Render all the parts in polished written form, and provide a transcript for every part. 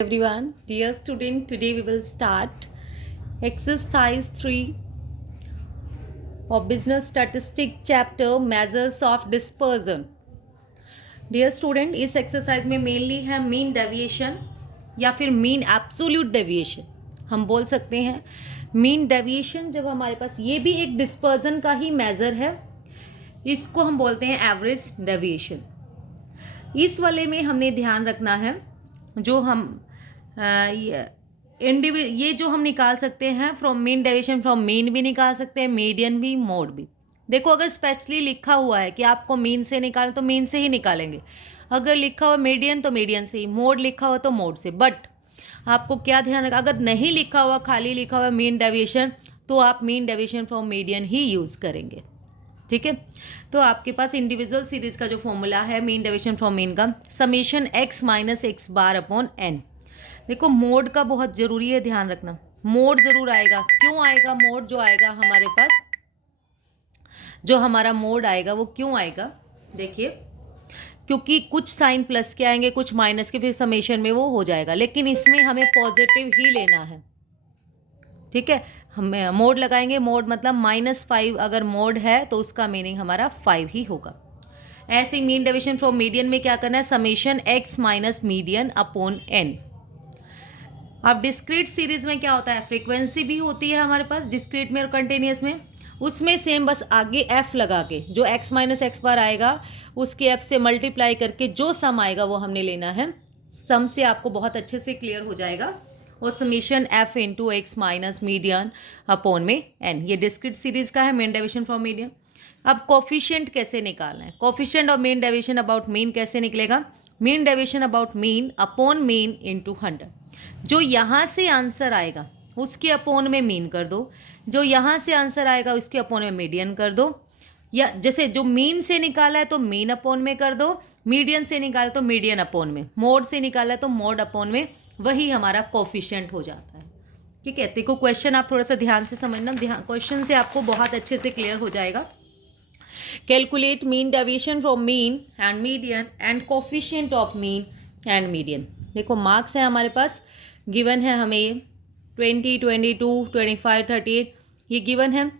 Everyone, dear student, today we will start exercise 3 of business statistic chapter measures of dispersion. Dear student, इस exercise में mainly है mean deviation या फिर mean absolute deviation हम बोल सकते हैं। मीन डेविएशन जब हमारे पास ये भी एक डिस्पर्जन का ही मेजर है, इसको हम बोलते हैं एवरेज डेविएशन। इस वाले में हमने ध्यान रखना है जो हम ये जो हम निकाल सकते हैं from mean deviation, from mean भी निकाल सकते हैं, मीडियन भी, मोड भी। देखो अगर स्पेशली लिखा हुआ है कि आपको मीन से निकाल तो मीन से ही निकालेंगे, अगर लिखा हुआ मीडियन तो मीडियन से ही, मोड लिखा हुआ तो मोड से। बट आपको क्या ध्यान रखा, अगर नहीं लिखा हुआ, खाली लिखा हुआ मीन डेविएशन, तो आप mean deviation from median he use करेंगे। ठीक है, तो आपके पास इंडिविजुअल सीरीज का जो फॉर्मूला है मीन डेविएशन फ्रॉम मीन का, summation x minus x bar upon n. देखो मोड का बहुत ज़रूरी है ध्यान रखना, मोड ज़रूर आएगा। क्यों आएगा मोड? जो आएगा हमारे पास, जो हमारा मोड आएगा वो क्यों आएगा, देखिए, क्योंकि कुछ साइन प्लस के आएंगे, कुछ माइनस के, फिर समेशन में वो हो जाएगा, लेकिन इसमें हमें पॉजिटिव ही लेना है। ठीक है, हम मोड लगाएंगे, मोड मतलब -5 अगर मोड है तो उसका मीनिंग हमारा 5 ही होगा। ऐसे ही मीन डेविएशन फ्रॉम मीडियन में क्या करना है, summation x minus median upon n। अब डिस्क्रीट सीरीज में क्या होता है, फ्रीक्वेंसी भी होती है हमारे पास डिस्क्रीट में और कंटिन्यूस में, उसमें सेम बस आगे f लगा के जो x माइनस एक्स बार आएगा उसके f से मल्टीप्लाई करके जो सम आएगा वो हमने लेना है। सम से आपको बहुत अच्छे से क्लियर हो जाएगा, और summation f into x minus median upon में n। ये डिस्क्रीट सीरीज का है मीन डेविएशन फ्रॉम मीडियन। अब कोफिशिएंट कैसे निकालना है, coefficient of mean deviation about mean कैसे निकलेगा, mean deviation about mean upon mean into 100। जो यहाँ से आंसर आएगा उसके अपोन में मीन कर दो, जो यहाँ से आंसर आएगा उसके अपोन में मीडियन कर दो, या जैसे जो मीन से निकाला है तो मीन अपोन में कर दो, मीडियन से निकाला तो मीडियन अपोन में, मोड से निकाला है तो मोड अपोन में, वही हमारा कोफिशिएंट हो जाता है। ठीक है, देखो क्वेश्चन आप थोड़ा सा ध्यान से समझना, क्वेश्चन से आपको बहुत अच्छे से क्लियर हो जाएगा। Calculate mean deviation from mean and median and coefficient of mean and median. देखो मार्क्स है हमारे पास, गिवन है हमें ये 20, 22, 25, 38 ये गिवन है।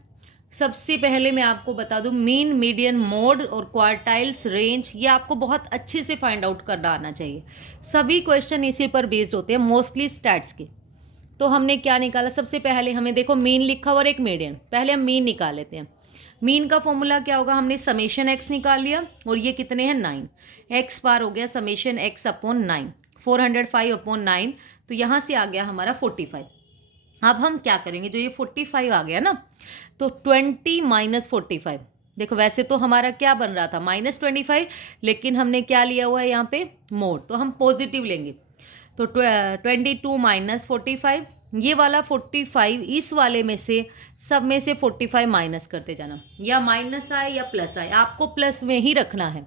सबसे पहले मैं आपको बता दूं मीन, मीडियन, मोड और क्वार्टाइल्स, रेंज, ये आपको बहुत अच्छे से फाइंड आउट करना आना चाहिए। सभी क्वेश्चन इसी पर बेस्ड होते हैं, मोस्टली स्टैट्स के। तो हमने क्या निकाला, सबसे पहले हमें देखो मीन लिखा और एक मीडियन, पहले हम मीन निकाल लेते हैं। मीन का फॉर्मूला क्या होगा, हमने समेशन x निकाल लिया और ये कितने हैं 9, x बार हो गया समेशन x अपॉन 9, 405 अपॉन 9, तो यहाँ से आ गया हमारा 45। अब हम क्या करेंगे, जो ये 45 आ गया ना, तो 20 माइनस 45, देखो वैसे तो हमारा क्या बन रहा था -25, लेकिन हमने क्या लिया हुआ है यहाँ पे मोड, तो हम पॉजिटिव लेंगे। तो 22 माइनस 45, ये वाला 45 इस वाले में से सब में से 45 माइनस करते जाना, या माइनस आए या प्लस आए, आपको प्लस में ही रखना है।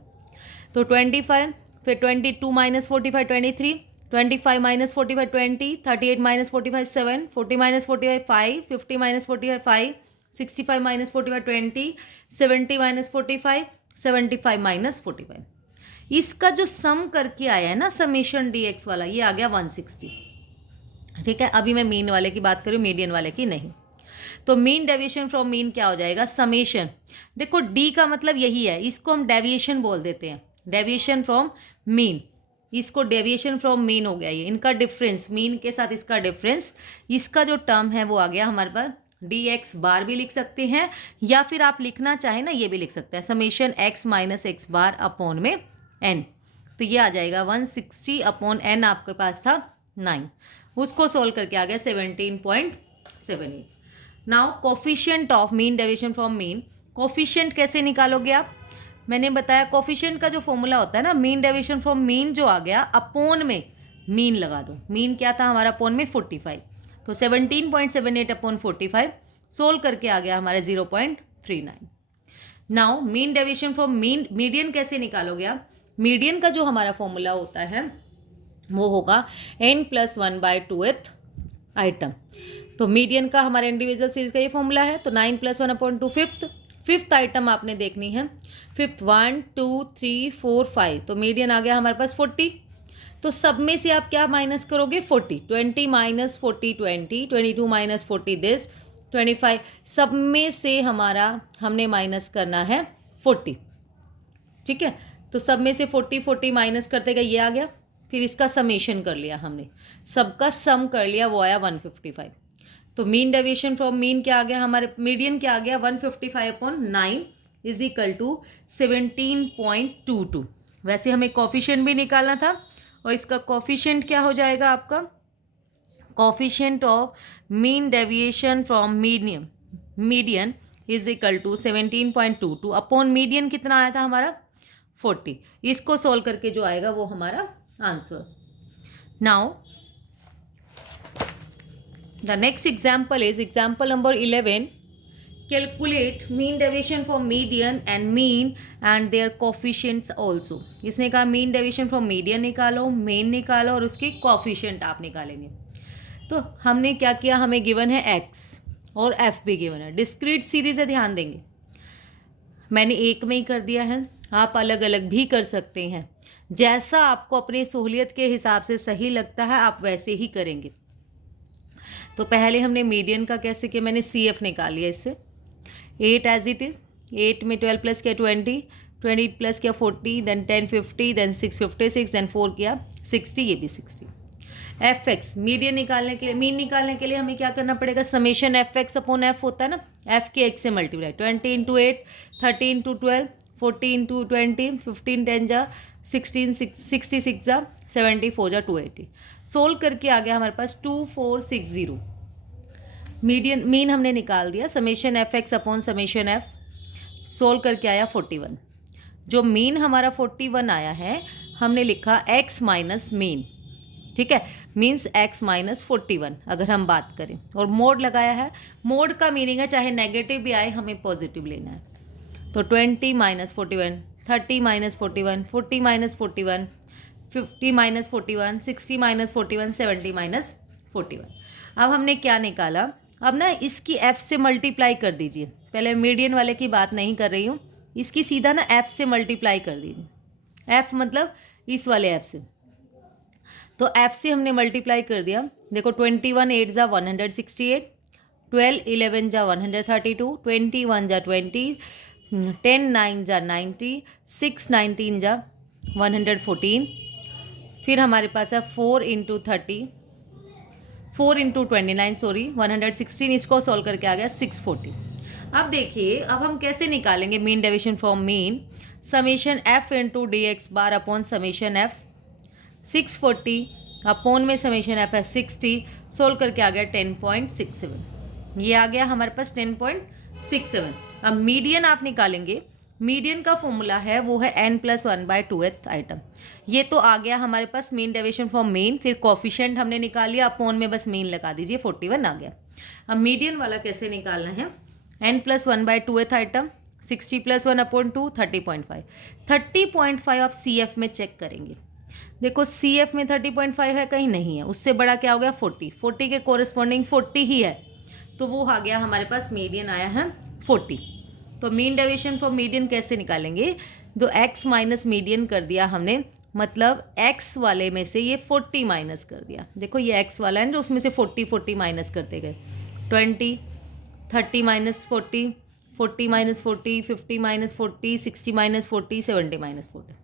तो 25, फिर 22 minus 45 23, 25 minus 45 20, 38 minus 45 7, 40 minus 45 5, 50 minus 45 5, 65 minus 45 20, 70 minus 45, 75 minus 45। इसका जो सम करके आया है ना समेशन डी एक्स वाला, ये आ गया 160। ठीक है, अभी मैं मीन वाले की बात करूँ, मीडियन वाले की नहीं। तो मीन डेविएशन फ्रॉम मीन क्या हो जाएगा, समेशन। देखो डी का मतलब यही है, इसको हम डेविएशन बोल देते हैं, डेविएशन फ्रॉम मीन, इसको डेविएशन फ्रॉम मीन हो गया। ये इनका डिफरेंस, मीन के साथ इसका डिफरेंस, इसका जो टर्म है वो आ गया हमारे पास। डी एक्स बार भी लिख सकते हैं, या फिर आप लिखना चाहें ना ये भी लिख सकते हैं, summation x minus x bar upon में एन। तो ये आ जाएगा 160 अपॉन एन, आपके पास था 9, उसको सोल्व करके आ गया 17.78। Now coefficient of mean deviation from mean, coefficient कैसे निकालोगे आप, मैंने बताया कोफिशिएंट का जो फॉर्मूला होता है ना, मीन डेविएशन फ्रॉम मीन जो आ गया अपोन में मीन लगा दो। मीन क्या था हमारा अपोन में 45, तो 17.78 अपॉन 45 सोल्व करके आ गया हमारा 0.39। Now mean deviation from mean, median कैसे निकालोगे आप, मीडियन का जो हमारा फॉर्मूला होता है वो होगा n+1/2th आइटम। तो मीडियन का हमारे इंडिविजुअल सीरीज का ये फॉर्मूला है, तो 9+1 अपॉन 2 फिफ्थ आइटम आपने देखनी है, फिफ्थ 1 2 3 4 5, तो मीडियन आ गया हमारे पास 40। तो सब में से आप क्या माइनस करोगे 40, 20 माइनस 40 20, 22 माइनस 40 दिस 25, सब में से हमारा हमने माइनस करना है 40। ठीक है, तो सब में से 40 माइनस करते गए ये आ गया, फिर इसका समेशन कर लिया हमने, सबका सम कर लिया, वो आया 155। तो मीन डेविएशन फ्रॉम मीन क्या आ गया हमारे, मीडियन क्या आ गया 155/9 इज इक्वल टू 17.22। वैसे हमें कॉफिशिएंट भी निकालना था, और इसका कॉफिशिएंट क्या हो जाएगा आपका, coefficient of mean deviation from median is equal to 17.22 upon median कितना आया था हमारा 40। इसको सोल्व करके जो आएगा वो हमारा answer. Now the next example is example number 11। Calculate mean deviation from median and mean and there coefficients also. इसने कहा मीन डेविएशन फ्रॉम मीडियन निकालो, मीन निकालो, और उसकी कोफिशिएंट आप निकालेंगे। तो हमने क्या किया, हमें गिवन है x और f भी गिवन है, डिस्क्रीट सीरीज है, ध्यान देंगे। मैंने एक में ही कर दिया है, आप अलग अलग भी कर सकते हैं, जैसा आपको अपनी सहूलियत के हिसाब से सही लगता है आप वैसे ही करेंगे। तो पहले हमने मीडियन का कैसे किया, मैंने CF निकाल लिया इससे, 8 एज इट इज़, 8 में 12 प्लस किया 20, 20 प्लस किया 40, देन 10 50, देन 6 56, देन 4 किया 60, ये भी 60। FX मीडियन निकालने के लिए, मीन निकालने के लिए हमें क्या करना पड़ेगा, समेशन FX अपॉन F होता है ना, F के x से मल्टीप्लाई, 20 इंटू 8, 30 इंटू 12, 40 इंटू 20, 15 10 जा 16, 66 जा 74 जा 280। सोल्व करके आ गया हमारे पास 2460। मीडियन मीन हमने निकाल दिया, summation FX upon summation F, solve करके आया 41। जो मीन हमारा 41 आया है, हमने लिखा x माइनस मीन, ठीक है, मीन्स x माइनस 41 अगर हम बात करें, और मोड लगाया है। मोड का मीनिंग है चाहे नेगेटिव भी आए हमें पॉजिटिव लेना है। तो 20 minus 41, 30 minus 41, 40 minus 41, 50 minus 41, 60 minus 41, 70 minus 41। अब हमने क्या निकाला, अब ना इसकी f से मल्टीप्लाई कर दीजिए, पहले मीडियन वाले की बात नहीं कर रही हूँ, इसकी सीधा ना f से मल्टीप्लाई कर दीजिए, f मतलब इस वाले f से। तो f से हमने मल्टीप्लाई कर दिया, देखो 21 8 जा 168, 12 11 जा 132, 21 जा 20, 10 9 जा 90, 6 19 जा 114, फिर हमारे पास है 4 इंटू 30, 4 इंटू 29 सॉरी 116, इसको सॉल्व करके आ गया 640। अब देखिए, अब हम कैसे निकालेंगे mean deviation from mean, summation f into D x bar upon summation f, 640 upon में समेशन f है 60, सोल्व करके आ गया 10.67। ये आ गया हमारे पास 10.67। अब मीडियन आप निकालेंगे, मीडियन का फॉर्मूला है वो है n+1/2th आइटम। ये तो आ गया हमारे पास मीन डेविएशन फ्रॉम मीन, फिर कोफिशिएंट हमने निकाल लिया, अपॉन में बस मीन लगा दीजिए, 41 आ गया। अब मीडियन वाला कैसे निकालना है, n+1/2th आइटम, 60 + 1/2 30.5, 30.5 आप CF में चेक करेंगे, देखो CF में 30.5 है, कहीं नहीं है, उससे बड़ा क्या हो गया 40, 40 के कोरिस्पॉन्डिंग 40 ही है, तो वो आ गया हमारे पास मीडियन आया है 40। तो मीन डेविएशन फ्रॉम मीडियन कैसे निकालेंगे, तो x माइनस मीडियन कर दिया हमने, मतलब x वाले में से ये 40 माइनस कर दिया, देखो ये x वाला है जो उसमें से 40 माइनस करते गए, 20 30 minus 40, 40 minus 40, 50 minus 40, 60 minus 40, 70 minus 40।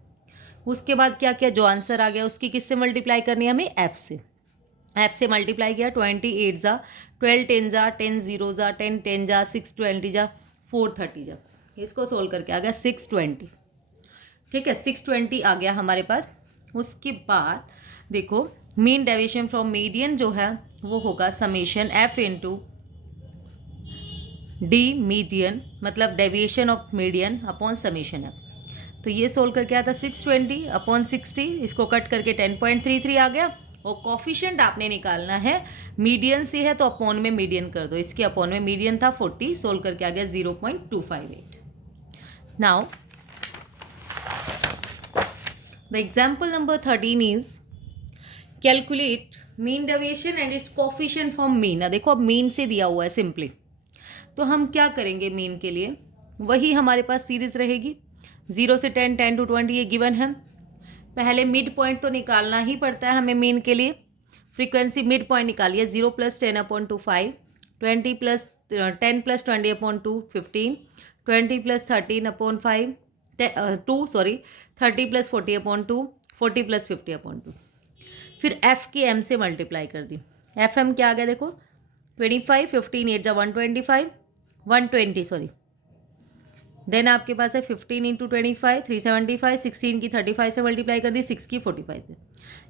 उसके बाद क्या किया, जो आंसर आ गया उसकी किससे मल्टीप्लाई करनी है हमें, f से, f से मल्टीप्लाई किया, 28 जा 12 10 जा 10 0 जा 10 10 जा 6 20 जा 4 30 जा, इसको सोल्व करके आ गया 620। ठीक है, 620 आ गया हमारे पास। उसके बाद देखो मीन डेविएशन फ्रॉम मीडियन जो है वो होगा summation f into D median, मतलब deviation of median upon summation f। तो ये सोल्व करके आता 620 अपॉन 60, इसको कट करके 10.33 आ गया, और कोफिशिएंट आपने निकालना है, मीडियन से है तो अपॉन में मीडियन कर दो, इसके अपॉन में मीडियन था 40, सोल्व करके आ गया 0.258। Now the example number 13 is calculate mean deviation and it's coefficient from mean. देखो अब मीन से दिया हुआ है सिंपली, तो हम क्या करेंगे मीन के लिए, वही हमारे पास सीरीज रहेगी 0 से 10, 10 to 20 ये गिवन है, पहले मिड पॉइंट तो निकालना ही पड़ता है हमें मीन के लिए। फ्रीक्वेंसी मिड पॉइंट निकालिए, 0 + 10/2 5, 20 + 10 + 20/2 15, 20 + 13/5 2 सॉरी 30 + 40/2 40 + 50/2। फिर एफ की एम से मल्टीप्लाई कर दी। एफ एम क्या आ गया देखो, 25, 15 8 125 120 सॉरी। देन आपके पास है 15 × 25 375, 16 की 35 से मल्टीप्लाई कर दी, 6 की 45 से।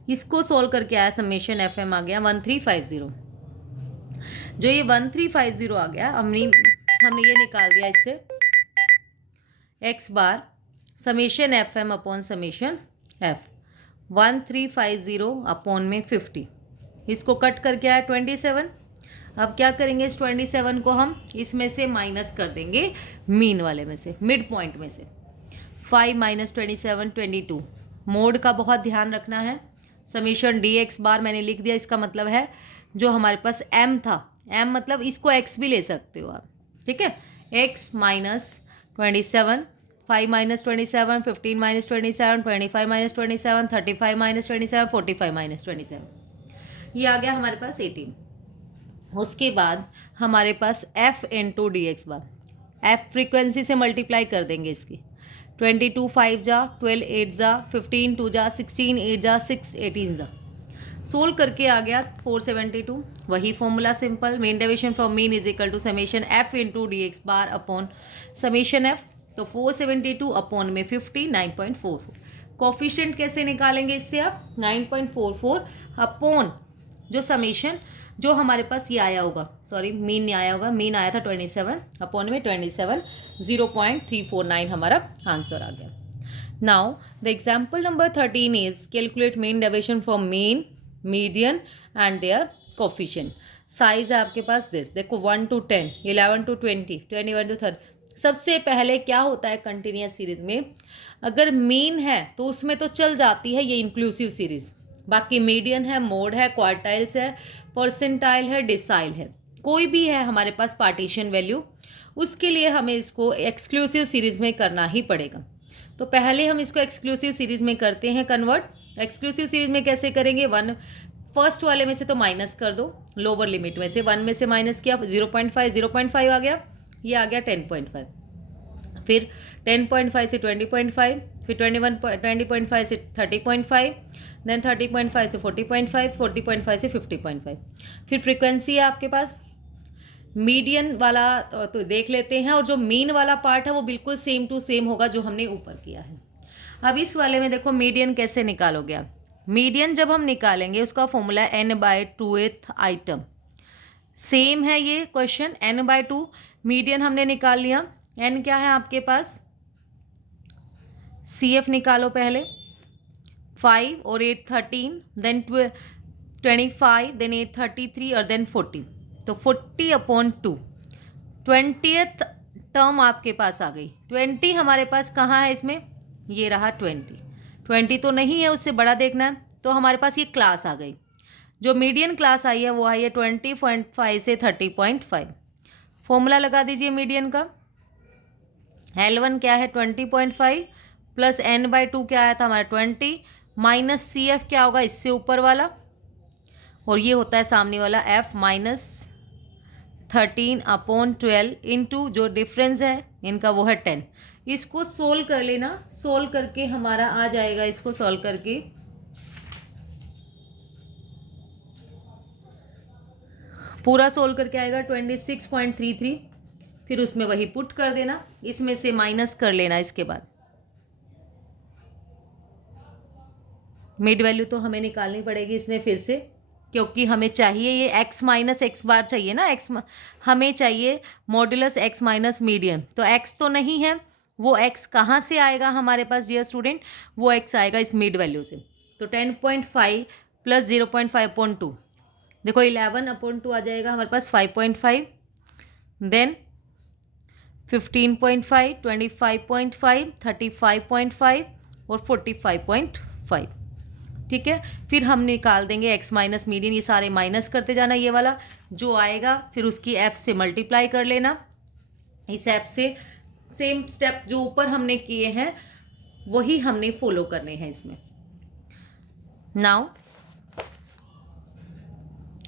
इसको सोल्व करके आया समेशन एफ एम आ गया 1350। जो ये 1350 आ गया, हमने ये निकाल दिया इससे X bar summation F M upon summation F 1350 upon में 50। इसको कट करके आया 27। अब क्या करेंगे, इस 27 को हम इसमें से माइनस कर देंगे मीन वाले में से, मिड पॉइंट में से। 5 - 27 22। मोड का बहुत ध्यान रखना है। समीशन डी एक्स बार मैंने लिख दिया, इसका मतलब है जो हमारे पास m था, m मतलब इसको x भी ले सकते हो आप, ठीक है। x - 27, 5 - 27, 15 - 27, 25 - 27, 35 - 27, 45 - 27। ये आ गया हमारे पास 18। उसके बाद हमारे पास f × dx बार, f फ्रीक्वेंसी से मल्टीप्लाई कर देंगे इसकी। 22 5 जा, 12 8 जा, 15 2 जा, 16 8 जा, 6 18 जा। सोल्व करके आ गया 472। वही formula simple, mean deviation from mean is equal to summation f × dx bar upon summation f। तो 472 अपॉन में 50 9.44। कोफिशिएंट कैसे निकालेंगे इससे आप, 9.44 अपॉन जो समेशन जो हमारे पास ये आया होगा, सॉरी मीन नहीं आया होगा, मीन आया था 27 अपॉन में 27, 0.349 हमारा आंसर आ गया। Now the example number 13 is calculate mean deviation from mean, median and their coefficient. Size है आपके पास दिस, देखो 1 to 10, 11 to 20, 21 to 30। सबसे पहले क्या होता है कंटिन्यूस सीरीज में, अगर मीन है तो उसमें तो चल जाती है ये इंक्लूसिव सीरीज, बाकी मीडियन है, मोड है, क्वार्टाइल्स है, परसेंटाइल है, डिसाइल है, कोई भी है हमारे पास पार्टीशन वैल्यू, उसके लिए हमें इसको एक्सक्लूसिव सीरीज में करना ही पड़ेगा। तो पहले हम इसको एक्सक्लूसिव सीरीज में करते हैं कन्वर्ट। एक्सक्लूसिव सीरीज में कैसे करेंगे, 1 फर्स्ट वाले में से तो माइनस कर दो, लोअर लिमिट में से 1 में से माइनस किया, 0.5 आ गया, ये आ गया 10.5। फिर 10.5 से 20.5, फिर 20.5 से 30.5, देन 30.5 से 40.5, 40.5 से 50.5। फिर फ्रीक्वेंसी है आपके पास, मीडियन वाला तो देख लेते हैं, और जो मीन वाला पार्ट है वो बिल्कुल सेम टू सेम होगा जो हमने ऊपर किया है। अब इस वाले में देखो मीडियन कैसे निकालोगे आप। मीडियन जब हम निकालेंगे उसका फॉर्मूला n/2th आइटम, सेम है ये क्वेश्चन, n/2 मीडियन हमने निकाल लिया। n क्या है आपके पास, CF निकालो पहले, 5 और 8 13, देन 25, देन 8 33 और देन 40, तो 40/2 20th टर्म आपके पास आ गई। 20 हमारे पास कहाँ है इसमें, ये रहा 20 तो नहीं है, उससे बड़ा देखना है, तो हमारे पास ये क्लास आ गई। जो मीडियन क्लास आई है वो आई है 20.5 से 30.5। फॉर्मूला लगा दीजिए मीडियन का, L1 क्या है 20.5 प्लस n/2 क्या आया था हमारा 20, माइनस CF क्या होगा इससे ऊपर वाला, और ये होता है सामने वाला f -13/12 इंटू जो डिफरेंस है इनका वो है 10। इसको सोल्व कर लेना, सोल्व करके हमारा आ जाएगा, इसको सोल्व करके पूरा सोल्व करके आएगा 26.33। फिर उसमें वही पुट कर देना, इसमें से माइनस कर लेना, इसके बाद मिड वैल्यू तो हमें निकालनी पड़ेगी इसमें फिर से, क्योंकि हमें चाहिए ये x - x बार चाहिए ना, हमें चाहिए मॉड्यूलस x - मीडियन, तो x तो नहीं है, वो x कहाँ से आएगा हमारे पास डियर स्टूडेंट, वो x आएगा इस मिड वैल्यू से। तो 10.5 प्लस 0.5/2, देखो 11/2 आ जाएगा हमारे पास 5.5, देन 15.5, 25.5, 35.5 और 45.5, ठीक है। फिर हम निकाल देंगे x - मीडियन, ये सारे माइनस करते जाना, ये वाला जो आएगा फिर उसकी f से मल्टीप्लाई कर लेना। इस f से सेम स्टेप जो ऊपर हमने किए हैं वही हमने फॉलो करने हैं इसमें। Now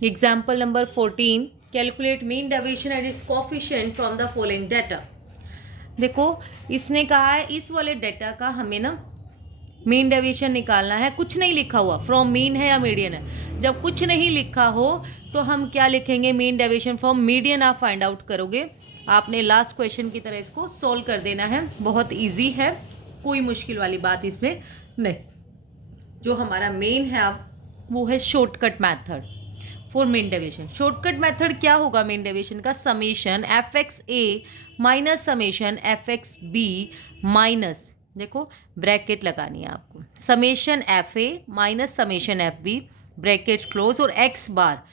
example number 14, calculate mean deviation and it's coefficient from the following data. देखो इसने कहा है इस वाले डाटा का हमें ना मीन डेविएशन निकालना है। कुछ नहीं लिखा हुआ, फ्रॉम मीन है या मीडियन है। जब कुछ नहीं लिखा हो तो हम क्या लिखेंगे, मीन डेविएशन फ्रॉम मीडियन आप फाइंड आउट करोगे। आपने लास्ट क्वेश्चन की तरह इसको सोल्व कर देना है, बहुत ईजी है, कोई मुश्किल वाली बात इसमें नहीं। जो हमारा मेन है अब वो है shortcut method for mean deviation. Shortcut method क्या होगा मीन डेविएशन का, समेशन एफ एक्स ए minus summation F x B minus, देखो ब्रैकेट लगानी है आपको, summation F A minus summation F B, bracket close, और एक्स बार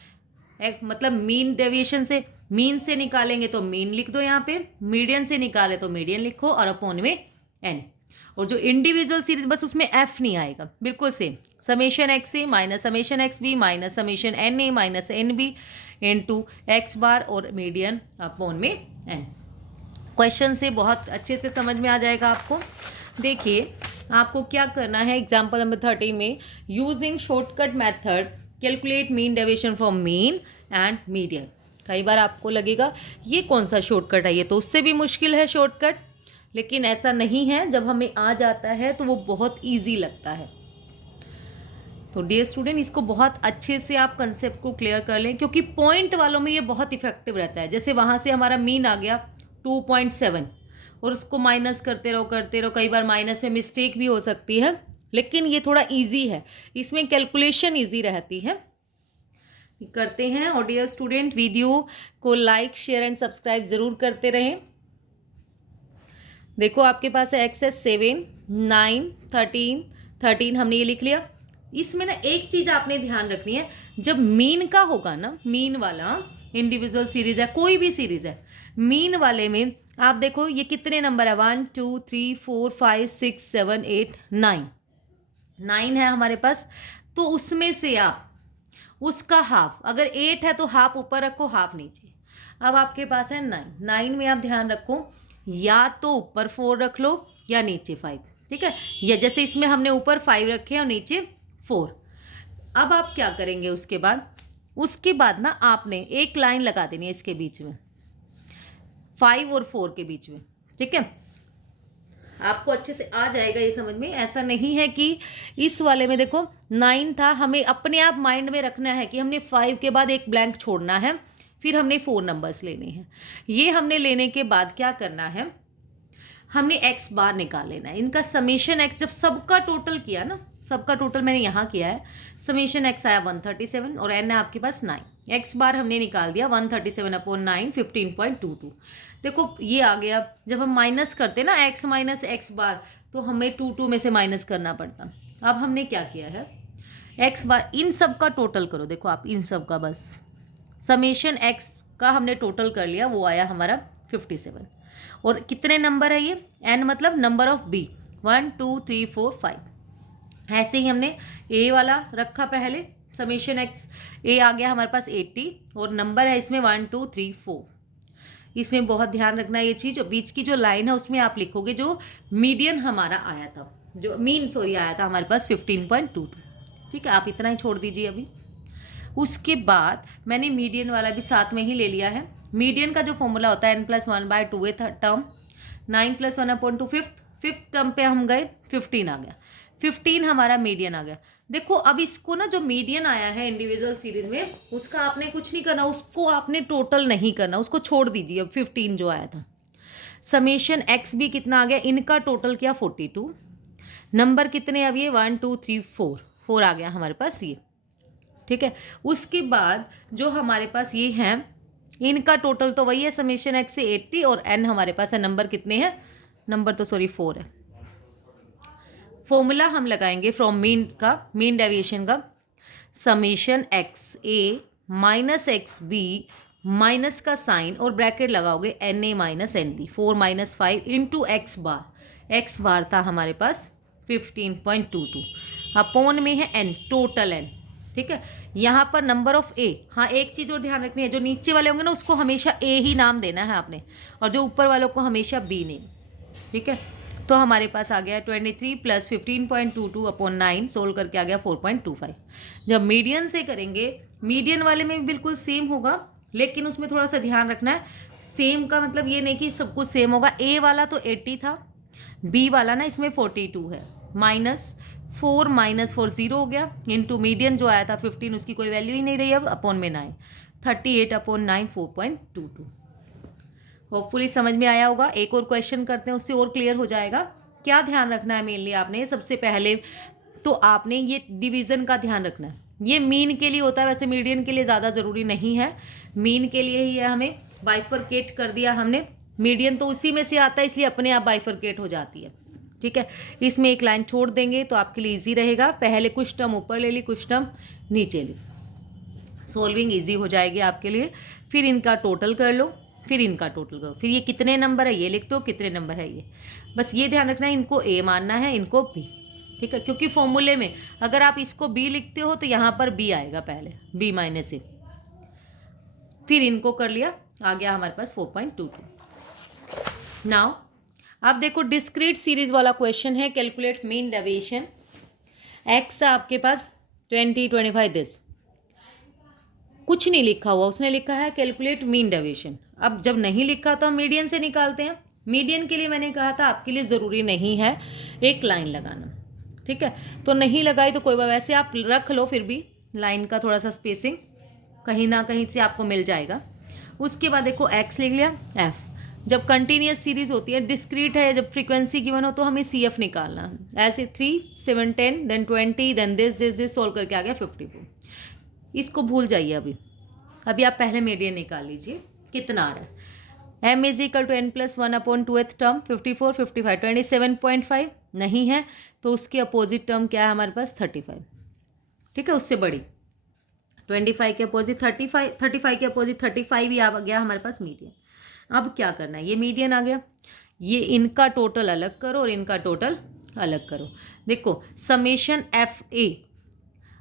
मतलब मीन डेविएशन से, मीन से निकालेंगे तो मीन लिख दो यहाँ पे, मीडियन से निकाले तो मीडियन लिखो, और अपॉन में एन। और जो इंडिविजुअल सीरीज बस उसमें एफ नहीं आएगा, बिल्कुल same, summation X A minus summation X B minus summation N A minus N B into X bar और मीडियन अपॉन में एन। क्वेश्चन से बहुत अच्छे से समझ में आ जाएगा आपको। देखिए आपको क्या करना है, एग्जाम्पल नंबर 13 में using shortcut method calculate mean deviation from mean and median. कई बार आपको लगेगा ये कौन सा शॉर्टकट है, ये तो उससे भी मुश्किल है शॉर्टकट, लेकिन ऐसा नहीं है, जब हमें आ जाता है तो वो बहुत ईजी लगता है। तो डियर स्टूडेंट, इसको बहुत अच्छे से आप कंसेप्ट को क्लियर कर लें, क्योंकि पॉइंट वालों में ये बहुत इफेक्टिव रहता है। जैसे वहाँ से हमारा मीन आ गया 2.7 और उसको माइनस करते रहो, कई बार माइनस में मिस्टेक भी हो सकती है, लेकिन ये थोड़ा इजी है, इसमें कैलकुलेशन इजी रहती है। करते हैं, और डियर स्टूडेंट वीडियो को लाइक शेयर एंड सब्सक्राइब ज़रूर करते रहें। देखो आपके पास है एक्सेस 7 9 13 हमने ये लिख लिया। इसमें ना एक चीज़ आपने ध्यान रखनी है, जब मीन का होगा ना, मीन वाला इंडिविजुअल सीरीज है, कोई भी सीरीज है, मीन वाले में आप देखो ये कितने नंबर है, 1 2 3 4 5 6 7 8 9 है हमारे पास। तो उसमें से आप उसका हाफ, अगर 8 है तो हाफ ऊपर रखो, हाफ नीचे। अब आपके पास है 9 में आप ध्यान रखो, या तो ऊपर 4 रख लो या नीचे 5, ठीक है, या जैसे इसमें हमने ऊपर 5 रखे हैं और नीचे 4। अब आप क्या करेंगे, उसके बाद ना आपने एक लाइन लगा देनी है इसके बीच में, 5 और 4 के बीच में, ठीक है। आपको अच्छे से आ जाएगा ये समझ में। ऐसा नहीं है कि इस वाले में देखो 9 था, हमें अपने आप माइंड में रखना है कि हमने 5 के बाद एक ब्लैंक छोड़ना है, फिर हमने 4 नंबर्स लेने हैं। ये हमने लेने के बाद क्या करना है, हमने एक्स बार निकाल लेना है। इनका समेशन एक्स जब सबका टोटल किया ना, सबका टोटल मैंने यहाँ किया है, समेशन एक्स आया 137 और एन है आपके पास 9। एक्स बार हमने निकाल दिया 137/9 15.22। देखो ये आ गया। जब हम माइनस करते ना एक्स माइनस एक्स बार, तो हमें 22 में से माइनस करना पड़ता। अब हमने क्या किया है, एक्स बार इन सब का टोटल करो। देखो आप इन सब का बस समेशन एक्स का हमने टोटल कर लिया, वो आया हमारा 57। और कितने नंबर है ये, एन मतलब नंबर ऑफ बी, 1 2 3 4 5। ऐसे ही हमने ए वाला रखा पहले, समेशन एक्स ए आ गया हमारे पास 80 और नंबर है इसमें 1 2 3 4। इसमें बहुत ध्यान रखना है ये चीज़। बीच की जो लाइन है उसमें आप लिखोगे जो मीडियन हमारा आया था, जो मीन आया था हमारे पास 15.22, ठीक है। आप इतना ही छोड़ दीजिए अभी। उसके बाद मैंने मीडियन वाला भी साथ में ही ले लिया है। मीडियन का जो फॉर्मूला होता है n+1/2 टर्म, 9+1/2 फिफ्थ टर्म पे हम गए, 15 आ गया, 15 हमारा मीडियन आ गया। देखो अब इसको ना जो मीडियन आया है इंडिविजुअल सीरीज में, उसका आपने कुछ नहीं करना, उसको आपने टोटल नहीं करना, उसको छोड़ दीजिए। अब 15 जो आया था, समेशन एक्स भी कितना आ गया, इनका टोटल किया 42। नंबर कितने अब ये 1 2 3 4 आ गया हमारे पास ये, ठीक है। उसके बाद जो हमारे पास ये हैं, इनका टोटल तो वही है, समेशन एक्स से 80 और एन हमारे पास है, नंबर कितने हैं, नंबर तो 4 है। फॉर्मूला हम लगाएंगे फ्रॉम मीन का, मीन डेविएशन का, समेशन एक्स ए माइनस एक्स बी माइनस का साइन और ब्रैकेट लगाओगे N A minus N B, 4 - 5 into X bar था हमारे पास 15.22, अपॉन में है एन, टोटल एन, ठीक है। यहाँ पर नंबर ऑफ ए, हाँ एक चीज़ और ध्यान रखनी है, जो नीचे वाले होंगे ना उसको हमेशा ए ही नाम देना है आपने, और जो ऊपर वालों को हमेशा बी नेम, ठीक है। तो हमारे पास आ गया 23 प्लस 15.22 अपॉन 9, सोल्व करके आ गया 4.25। जब मीडियन से करेंगे, मीडियन वाले में भी बिल्कुल सेम होगा, लेकिन उसमें थोड़ा सा ध्यान रखना है। सेम का मतलब ये नहीं कि सब कुछ सेम होगा। ए वाला तो 80 था, बी वाला ना इसमें 42 है, -4 -4 0 हो गया, इंटू मीडियन जो आया था 15, उसकी कोई वैल्यू ही नहीं रही अब, अपॉन में 9, 38 अपॉन 9 4.22। होपफुली समझ में आया होगा। एक और क्वेश्चन करते हैं, उससे और क्लियर हो जाएगा। क्या ध्यान रखना है मेनली आपने, सबसे पहले तो आपने ये डिवीज़न का ध्यान रखना है। ये मीन के लिए होता है, वैसे मीडियन के लिए ज़्यादा ज़रूरी नहीं है, मीन के लिए ही है। हमें बाइफरकेट कर दिया हमने, मीडियन तो उसी में से आता है, इसलिए अपने आप बाइफरकेट हो जाती है। ठीक है, इसमें एक लाइन छोड़ देंगे तो आपके लिए ईजी रहेगा। पहले कुछ टर्म ऊपर ले ली, कुछ टर्म नीचे ली, सोल्विंग ईजी हो जाएगी आपके लिए। फिर इनका टोटल कर लो, फिर इनका टोटल करो, फिर ये कितने नंबर है ये लिख दो, कितने नंबर है ये। बस ये ध्यान रखना है, इनको ए मानना है, इनको बी। ठीक है, क्योंकि फॉर्मूले में अगर आप इसको बी लिखते हो तो यहाँ पर बी आएगा पहले, बी माइनस ए। फिर इनको कर लिया, आ गया हमारे पास 4.22। नाउ अब देखो डिस्क्रीट सीरीज वाला क्वेश्चन है, कैलकुलेट मीन डेविएशन। एक्स आपके पास 20 25 दिस, कुछ नहीं लिखा हुआ, उसने लिखा है कैलकुलेट मीन डेविएशन। अब जब नहीं लिखा तो हम मीडियन से निकालते हैं। मीडियन के लिए मैंने कहा था आपके लिए ज़रूरी नहीं है एक लाइन लगाना। ठीक है, तो नहीं लगाई तो कोई बात, वैसे आप रख लो, फिर भी लाइन का थोड़ा सा स्पेसिंग कहीं ना कहीं से आपको मिल जाएगा। उसके बाद देखो एक्स लिख लिया, एफ। जब कंटिन्यूस सीरीज होती है, डिस्क्रीट है, जब फ्रीक्वेंसी गिवन हो तो हमें सी एफ निकालना है। ऐसे 3 7 10 देन 20 देन दिस सोल्व करके आ गया 54। इसको भूल जाइए अभी आप पहले मीडियन निकाल लीजिए, कितना आ रहा है। m is equal to n plus 1 upon 2th term 54 55 27.5 नहीं है, तो उसके अपोजिट टर्म क्या है हमारे पास 35। ठीक है, उससे बड़ी 25 के अपोजिट 35 के अपोजिट 35 ही आ गया हमारे पास मीडियन। अब क्या करना है, ये मीडियन आ गया, ये इनका टोटल अलग करो और इनका टोटल अलग करो। देखो समेशन एफ ए,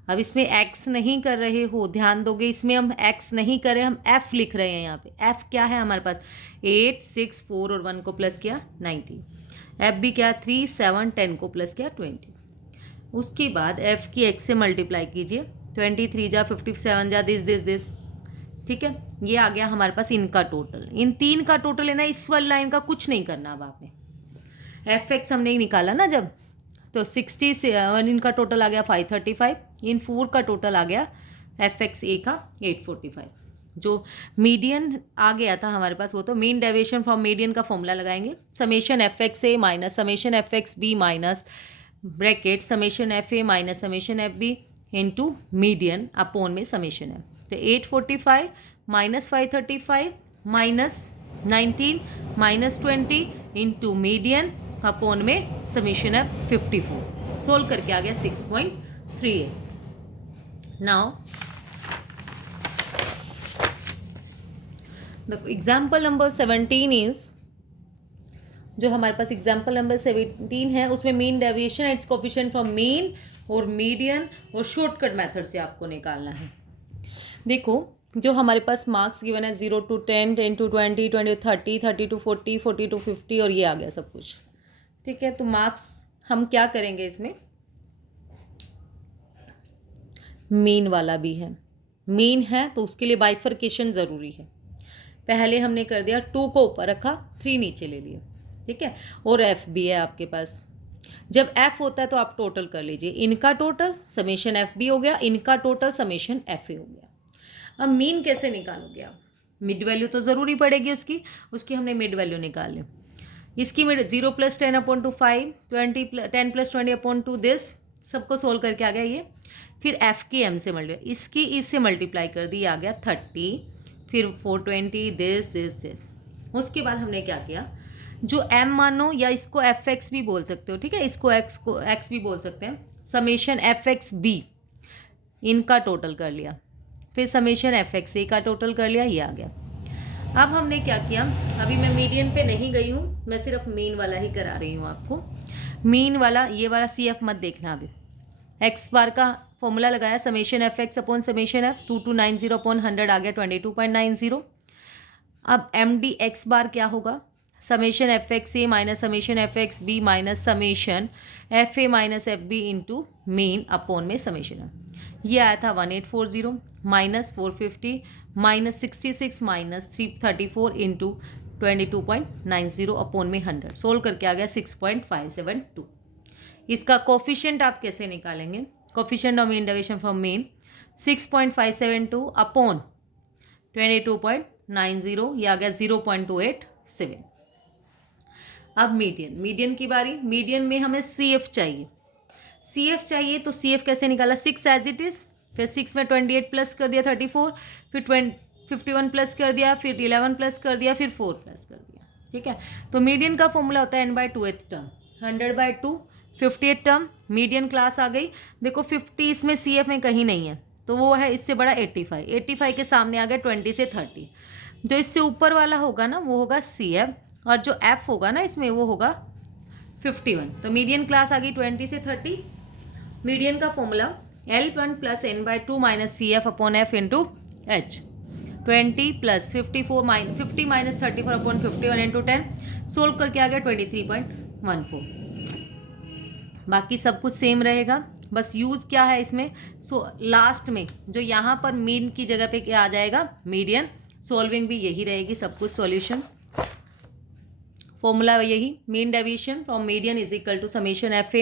अब इसमें x नहीं कर रहे हो, ध्यान दोगे, इसमें हम x नहीं कर रहे, हम f लिख रहे हैं। यहाँ पे f क्या है हमारे पास 8 6 4 और 1 को प्लस किया 19, f भी क्या 3 7 10 को प्लस किया 20। उसके बाद f की x से मल्टीप्लाई कीजिए, 23 जा 57 जा दिस। ठीक है, ये आ गया हमारे पास इनका टोटल। इन तीन का टोटल है ना, इस वाली लाइन का कुछ नहीं करना। अब आपने एफ एक्स हमने ही निकाला ना जब, तो 60 से इनका टोटल आ गया 535, इन 4 का टोटल आ गया एफ एक्स ए का 845। जो मीडियन आ गया था हमारे पास वो तो मीन डेविएशन फ्रॉम मीडियन का फॉर्मूला लगाएंगे, summation F x A minus summation F x B minus bracket summation F A minus summation F b into median upon में समेशन एफ। तो 845 minus 535 minus 19 minus 20 into median upon में summation f 54, solve करके आ गया 6.38। Now the example number 17 is, जो हमारे पास example number 17 है उसमें mean deviation it's coefficient from mean और मीडियन और शॉर्टकट मेथड से आपको निकालना है। देखो जो हमारे पास मार्क्स गिवन है 0 to 10 10 to 20 20 to 30 30 to 40 40 to 50 और ये आ गया सब कुछ। ठीक है, तो मार्क्स हम क्या करेंगे, इसमें मीन वाला भी है, मीन है तो उसके लिए बाइफरकेशन ज़रूरी है। पहले हमने कर दिया 2 को ऊपर रखा 3 नीचे ले लिया। ठीक है, और एफ भी है आपके पास। जब एफ होता है तो आप टोटल कर लीजिए, इनका टोटल समेशन एफ बी हो गया, इनका टोटल समेशन एफ ए हो गया। अब मीन कैसे निकालोगे आप, मिड वैल्यू तो ज़रूरी पड़ेगी उसकी हमने मिड वैल्यू निकाल ली। इसकी mid 0 + 10 upon two 5 20 10 + 20 upon two this, सबको सोल्व करके आ गया ये। फिर एफ की एम से मल्टीप्लाई, इसकी इससे मल्टीप्लाई कर दी, आ गया 30, फिर 420 दिस। उसके बाद हमने क्या किया, जो एम मानो या इसको एफ एक्स भी बोल सकते हो। ठीक है, इसको एक्स भी बोल सकते हैं, समेशन एफ एक्स बी इनका टोटल कर लिया, फिर समेशन एफ एक्स ए का टोटल कर लिया, ये आ गया। अब हमने क्या किया, अभी मैं मीडियन पे नहीं गई हूँ, मैं सिर्फ मीन वाला ही करा रही हूँ आपको। मीन वाला ये वाला सी एफ मत देखना। अभी एक्स बार का फॉर्मूला लगाया, summation F x upon summation f 2290 upon 100 आ गया 22.90। अब एम डी एक्स बार क्या होगा, summation F x A minus summation F x B minus summation F A minus f b into mean upon में summation. ये आया था 1840 minus 450 minus 66 minus 334 into 22.90 upon में 100। सोल्व करके आ गया 6.572। इसका कोफिशिएंट आप कैसे निकालेंगे? Coefficient of mean deviation from mean 6.572 upon 22.90, ये आ गया 0.287। अब मीडियन की बारी। मीडियन में हमें CF चाहिए। CF चाहिए तो CF कैसे निकाला? 6 एज इट इज़, फिर 6 में 28 प्लस कर दिया 34, फिर 51 प्लस कर दिया, फिर 11 प्लस कर दिया, फिर 4 प्लस कर दिया। ठीक है, तो मीडियन का फॉर्मूला होता है n/2th term, 100/2 58 term. Median class आ गई। देखो 50 इसमें CF में कहीं नहीं है, तो वो है इससे बड़ा 85। 85 के सामने आ गया 20 से 30। जो इससे ऊपर वाला होगा ना वो होगा CF, और जो F होगा ना इसमें वो होगा 51। तो मीडियन क्लास आ गई 20 से 30। मीडियन का formula L1 plus n/2 minus CF upon F into H। 20 plus 50 minus 34 upon 51 into 10। Solve करके आ गया 23.14। बाकी सब कुछ सेम रहेगा, बस यूज़ क्या है इसमें? लास्ट में जो यहाँ पर मीन की जगह पे क्या आ जाएगा? मीडियन। सोल्विंग भी यही रहेगी, सब कुछ सॉल्यूशन। फॉर्मूला यही, mean deviation from median is equal to summation F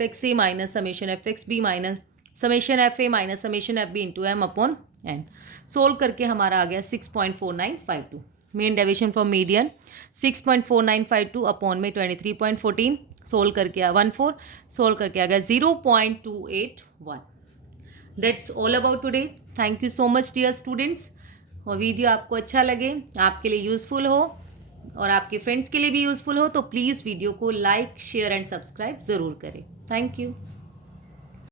x A minus summation F x B minus summation F A minus summation F b into m upon n. Solve करके हमारा आ गया 6.4952। Mean deviation from median 6.4952 upon में 23.14। Solve करके आ 14। Solve करके आ गया 0.281। That's all about today. Thank you so much dear students. और वीडियो आपको अच्छा लगे, आपके लिए यूज़फुल हो और आपके फ्रेंड्स के लिए भी यूज़फुल हो तो प्लीज़ वीडियो को लाइक शेयर एंड सब्सक्राइब ज़रूर करें। Thank you.